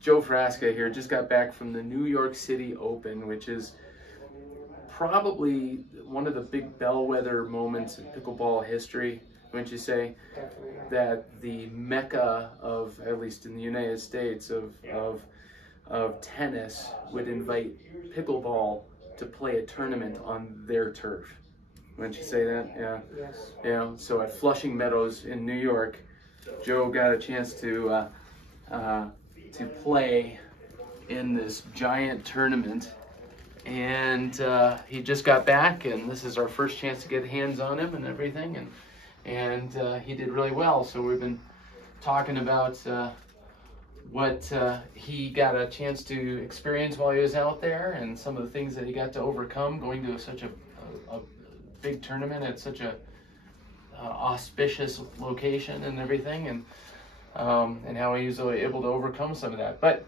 Joe Frasca here. Just got back from the New York City Open, which is probably one of the big bellwether moments in pickleball history, wouldn't you say? Definitely. That the mecca of, at least in the United States, of tennis would invite pickleball to play a tournament on their turf. Wouldn't you say that? Yeah. Yes. Yeah. So at Flushing Meadows in New York, Joe got a chance to play in this giant tournament, and he just got back, and this is our first chance to get hands on him and everything, and he did really well. So we've been talking about what he got a chance to experience while he was out there, and some of the things that he got to overcome going to such a big tournament at such a auspicious location and everything, and how he was able to overcome some of that. But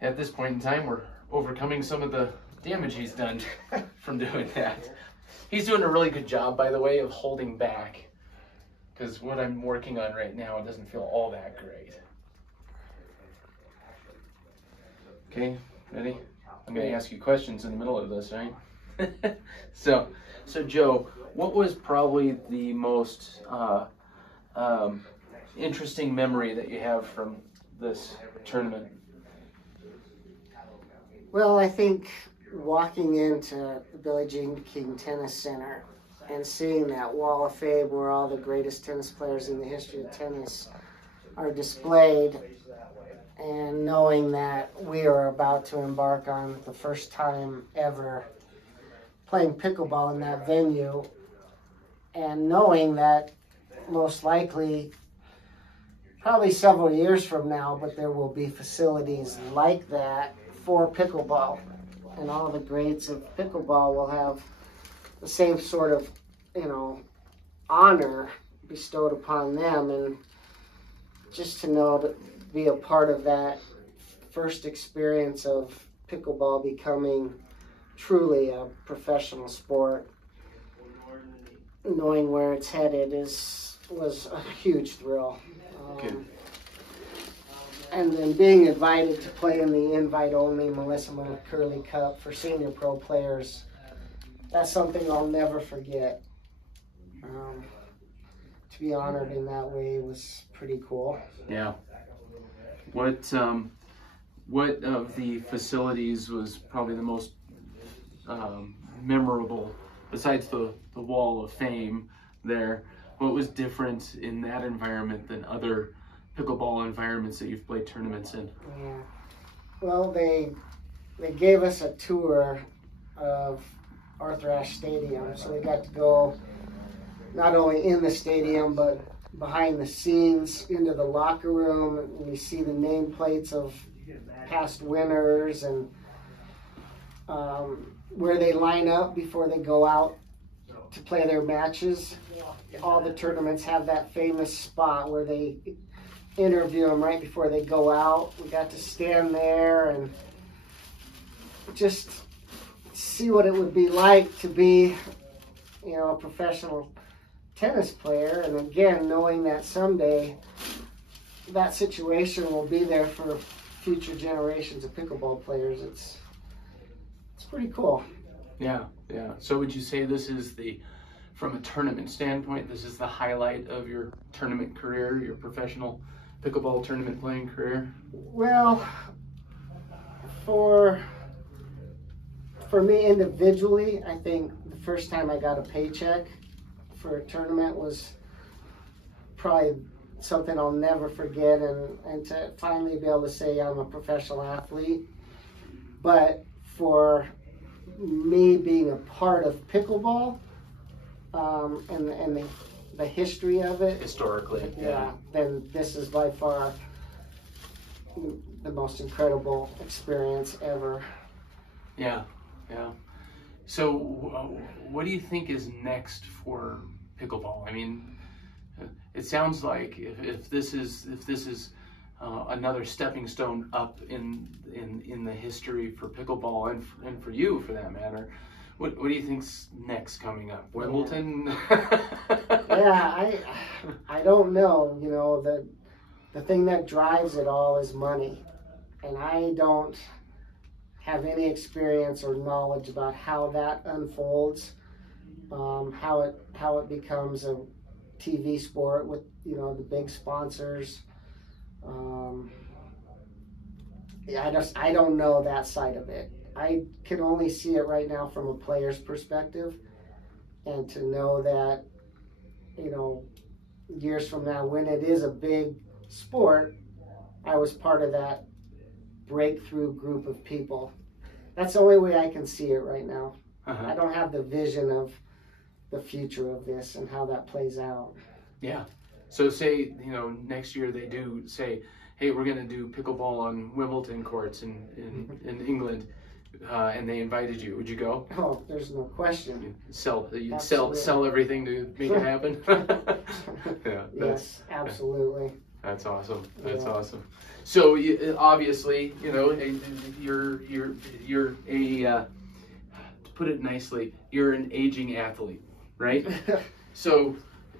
at this point in time, we're overcoming some of the damage he's done from doing that. He's doing a really good job, by the way, of holding back, because what I'm working on right now, it doesn't feel all that great. Okay, ready? I'm going to ask you questions in the middle of this, right? So Joe, what was probably the most interesting memory that you have from this tournament? Well, I think walking into the Billie Jean King Tennis Center and seeing that wall of fame where all the greatest tennis players in the history of tennis are displayed, and knowing that we are about to embark on the first time ever playing pickleball in that venue, and knowing that most likely, probably several years from now, but there will be facilities like that for pickleball, and all the greats of pickleball will have the same sort of, honor bestowed upon them, and just to know to be a part of that first experience of pickleball becoming truly a professional sport, knowing where it's headed was a huge thrill. And then being invited to play in the invite-only Melissa McCurley Cup for senior pro players, that's something I'll never forget. To be honored in that way was pretty cool. Yeah. What of the facilities was probably the most memorable, besides the wall of fame there? What was different in that environment than other pickleball environments that you've played tournaments in? Yeah. Well, they gave us a tour of Arthur Ashe Stadium, so we got to go not only in the stadium but behind the scenes into the locker room, and we see the nameplates of past winners and where they line up before they go out to play their matches. All the tournaments have that famous spot where they interview them right before they go out. We got to stand there and just see what it would be like to be, a professional tennis player. And again, knowing that someday that situation will be there for future generations of pickleball players, it's pretty cool. Yeah. So would you say this is from a tournament standpoint, this is the highlight of your tournament career, your professional pickleball tournament playing career? Well, for me individually, I think the first time I got a paycheck for a tournament was probably something I'll never forget, and to finally be able to say I'm a professional athlete. But for me being a part of pickleball, and the history of it, historically, then this is by far the most incredible experience ever. Yeah. So what do you think is next for pickleball? I mean, it sounds like if this is another stepping stone up in the history for pickleball and for you, for that matter, what do you think's next coming up? Wimbledon? Yeah, I don't know. The thing that drives it all is money, and I don't have any experience or knowledge about how that unfolds, how it becomes a TV sport with, you know, the big sponsors. Yeah, I don't know that side of it. I can only see it right now from a player's perspective, and to know that, you know, years from now, when it is a big sport, I was part of that breakthrough group of people. That's the only way I can see it right now. I don't have the vision of the future of this and how that plays out. Yeah. So say, you know, next year they do say, hey, we're going to do pickleball on Wimbledon courts in England, and they invited you. Would you go? Oh, there's no question. You'd sell everything to make it happen. Yeah. Yes, absolutely. That's awesome. That's awesome. So obviously, you know, you're a to put it nicely, you're an aging athlete, right? So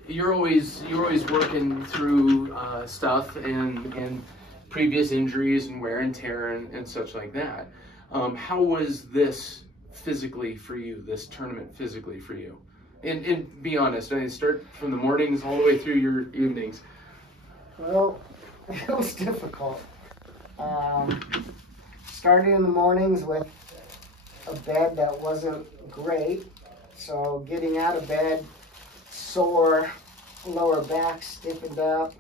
you're always working through stuff and previous injuries and wear and tear and such like that. How was this physically for you? This tournament physically for you? And be honest. I mean, start from the mornings all the way through your evenings. Well, it was difficult. Starting in the mornings with a bed that wasn't great, so getting out of bed, sore, lower back stiffened up,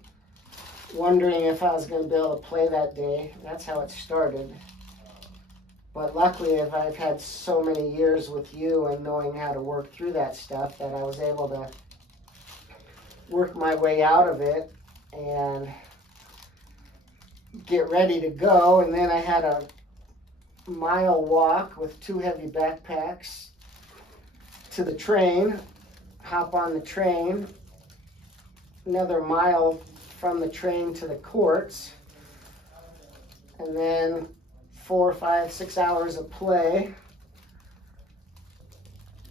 wondering if I was going to be able to play that day. That's how it started. But luckily, I've had so many years with you and knowing how to work through that stuff that I was able to work my way out of it and get ready to go. And then I had a mile walk with 2 heavy backpacks to the train, hop on the train, another mile from the train to the courts, and then 4, 5, 6 hours of play,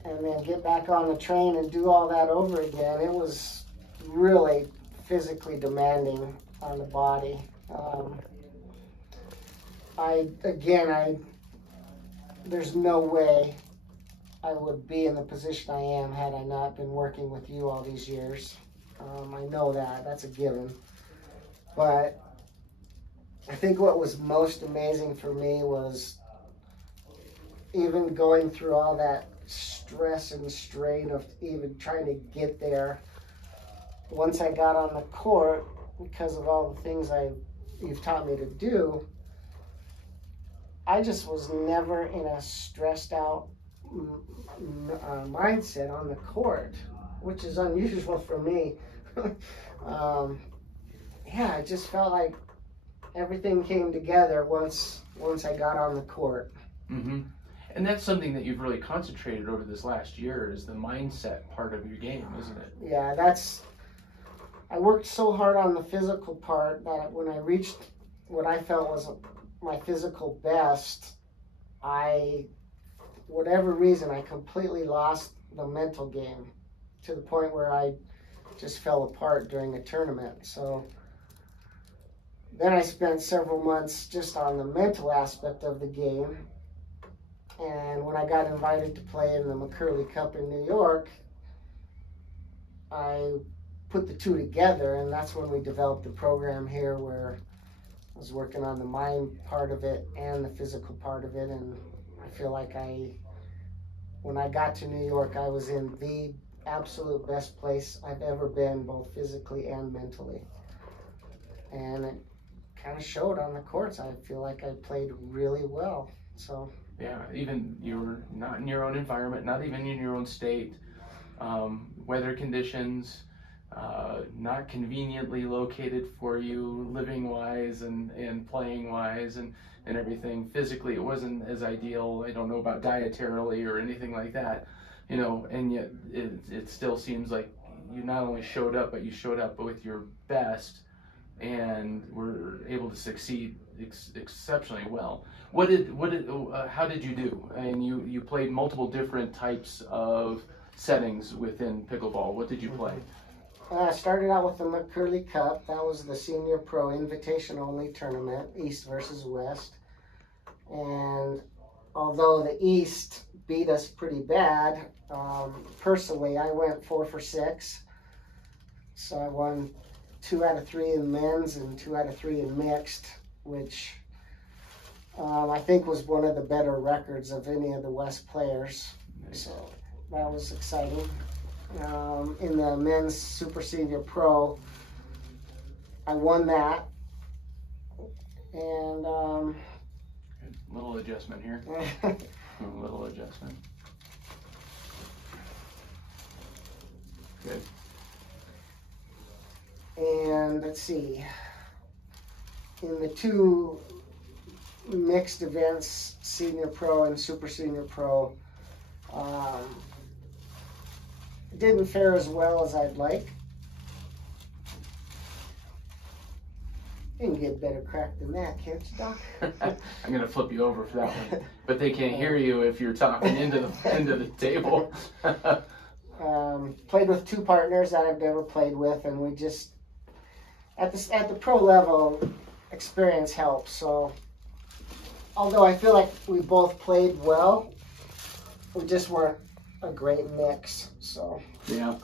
and then get back on the train and do all that over again. It was really physically demanding on the body. There's no way I would be in the position I am had I not been working with you all these years. I know that's a given. But I think what was most amazing for me was even going through all that stress and strain of even trying to get there. Once I got on the court, because of all the things you've taught me to do, I just was never in a stressed out mindset on the court, which is unusual for me. Yeah, I just felt like everything came together once I got on the court. Mm-hmm. And that's something that you've really concentrated over this last year, is the mindset part of your game, isn't it? Yeah, I worked so hard on the physical part that when I reached what I felt was my physical best, whatever reason, I completely lost the mental game to the point where I just fell apart during the tournament. So then I spent several months just on the mental aspect of the game. And when I got invited to play in the McCurley Cup in New York, I put the two together, and that's when we developed the program here, where I was working on the mind part of it and the physical part of it. And I feel like when I got to New York, I was in the absolute best place I've ever been, both physically and mentally. And it kind of showed on the courts. I feel like I played really well. So yeah, even you were not in your own environment, not even in your own state, weather conditions, not conveniently located for you living wise and playing wise and everything. Physically, it wasn't as ideal. I don't know about dietarily or anything like that, you know, and yet it still seems like you not only showed up, but you showed up with your best and were able to succeed exceptionally well. How did you do? I mean, you played multiple different types of settings within pickleball. What did you play? Started out with the McCurley Cup. That was the Senior Pro Invitation Only Tournament, East versus West. And although the East beat us pretty bad, personally, I went 4 for 6. So I won 2 out of 3 in men's and 2 out of 3 in mixed, which I think was one of the better records of any of the West players. So that was exciting. In the men's Super Senior Pro, I won that. And little adjustment here. A little adjustment. Good. And let's see, in the 2 mixed events, Senior Pro and Super Senior Pro, didn't fare as well as I'd like. You can get better crack than that, can't you, Doc? I'm gonna flip you over for that one, but they can't hear you if you're talking into the table. Played with 2 partners that I've never played with, and we just at the pro level, experience helps. So, although I feel like we both played well, we just weren't a great mix. So yeah.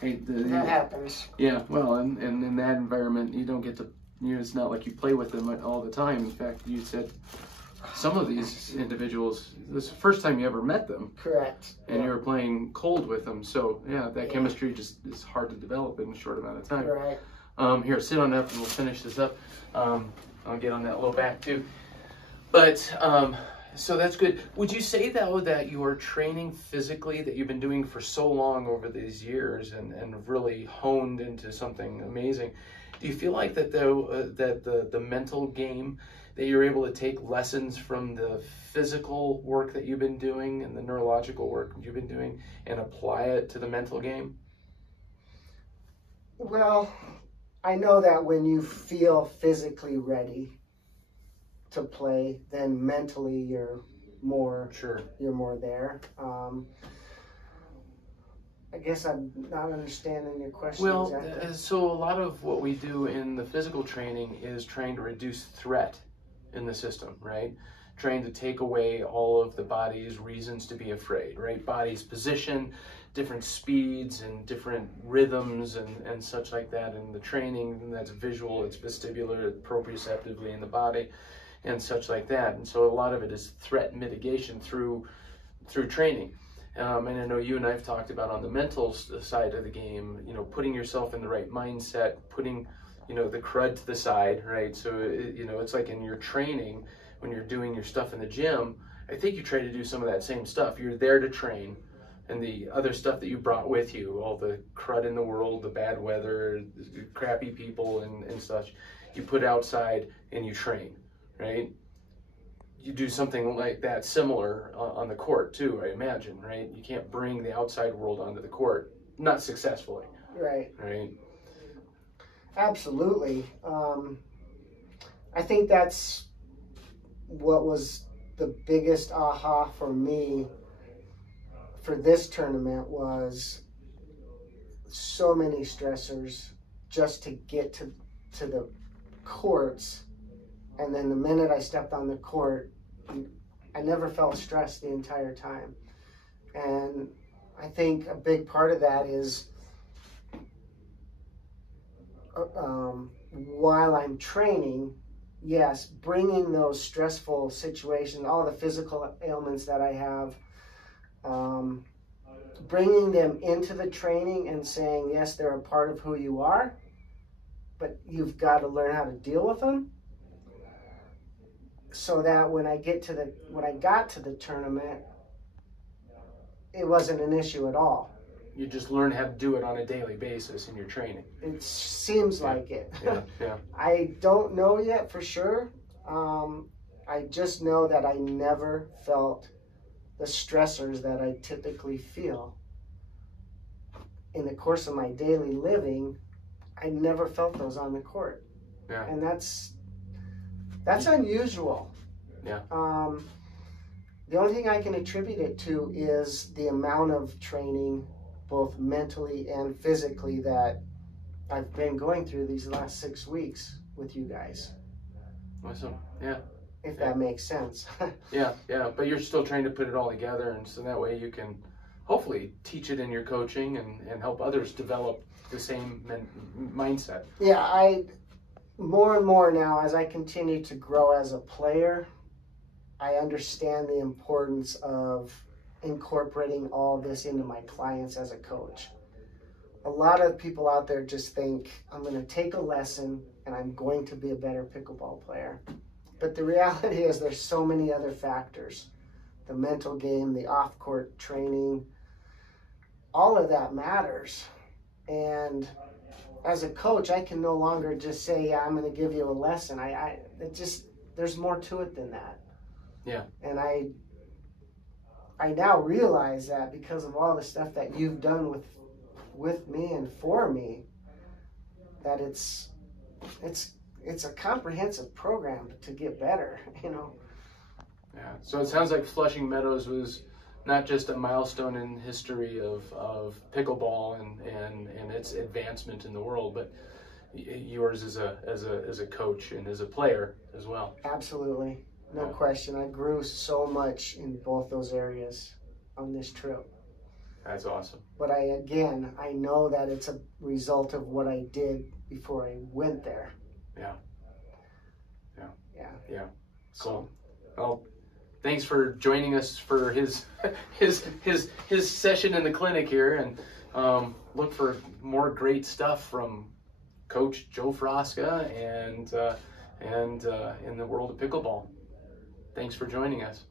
Hey, that happens. Yeah, well, and in that environment, you don't get to, it's not like you play with them all the time. In fact, you said some of these individuals, this is the first time you ever met them. Correct. And you were playing cold with them. So, yeah, that chemistry just is hard to develop in a short amount of time. Right. Here, sit on up and we'll finish this up. I'll get on that low back too. But, so that's good. Would you say, though, that your training physically that you've been doing for so long over these years and really honed into something amazing, do you feel like that the mental game, that you're able to take lessons from the physical work that you've been doing and the neurological work you've been doing and apply it to the mental game? Well, I know that when you feel physically ready to play, then mentally you're more there. I guess I'm not understanding your question exactly. So a lot of what we do in the physical training is trying to reduce threat in the system, right? Trying to take away all of the body's reasons to be afraid, right? Body's position, different speeds and different rhythms and such like that in the training. And that's visual, it's vestibular, proprioceptively in the body and such like that. And so a lot of it is threat mitigation through training. And I know you and I have talked about on the mental side of the game, putting yourself in the right mindset, putting, the crud to the side, right? So, it's like in your training, when you're doing your stuff in the gym, I think you try to do some of that same stuff. You're there to train, and the other stuff that you brought with you, all the crud in the world, the bad weather, the crappy people and such, you put outside and you train, right? You do something like that similar on the court too, I imagine, right? You can't bring the outside world onto the court, not successfully. Right. Right. Absolutely. I think that's what was the biggest aha for me for this tournament, was so many stressors just to get to the courts. And then the minute I stepped on the court, I never felt stressed the entire time. And I think a big part of that is while I'm training, yes, bringing those stressful situations, all the physical ailments that I have, bringing them into the training and saying, yes, they're a part of who you are, but you've got to learn how to deal with them. So that when I got to the tournament, it wasn't an issue at all. You just learn how to do it on a daily basis in your training. It seems like it. Yeah. I don't know yet for sure. I just know that I never felt the stressors that I typically feel. In the course of my daily living, I never felt those on the court. Yeah. And that's unusual. Yeah. The only thing I can attribute it to is the amount of training both mentally and physically, that I've been going through these last 6 weeks with you guys. Awesome. Yeah. If that makes sense. Yeah. But you're still trying to put it all together, and so that way you can hopefully teach it in your coaching and help others develop the same mindset. Yeah, more and more now, as I continue to grow as a player, I understand the importance of incorporating all this into my clients as a coach. A lot of people out there just think, I'm going to take a lesson and I'm going to be a better pickleball player. But the reality is there's so many other factors. The mental game, the off-court training, all of that matters. And as a coach, I can no longer just say, yeah, I'm going to give you a lesson. There's more to it than that. Yeah. And I now realize that because of all the stuff that you've done with me and for me, that it's a comprehensive program to get better, you know. Yeah. So it sounds like Flushing Meadows was not just a milestone in history of pickleball and its advancement in the world, but yours as a coach and as a player as well. Absolutely. No question. I grew so much in both those areas on this trip. That's awesome. But I know that it's a result of what I did before I went there. Yeah. So, cool. Well, thanks for joining us for his session in the clinic here, and look for more great stuff from Coach Joe Frasca and in the world of pickleball. Thanks for joining us.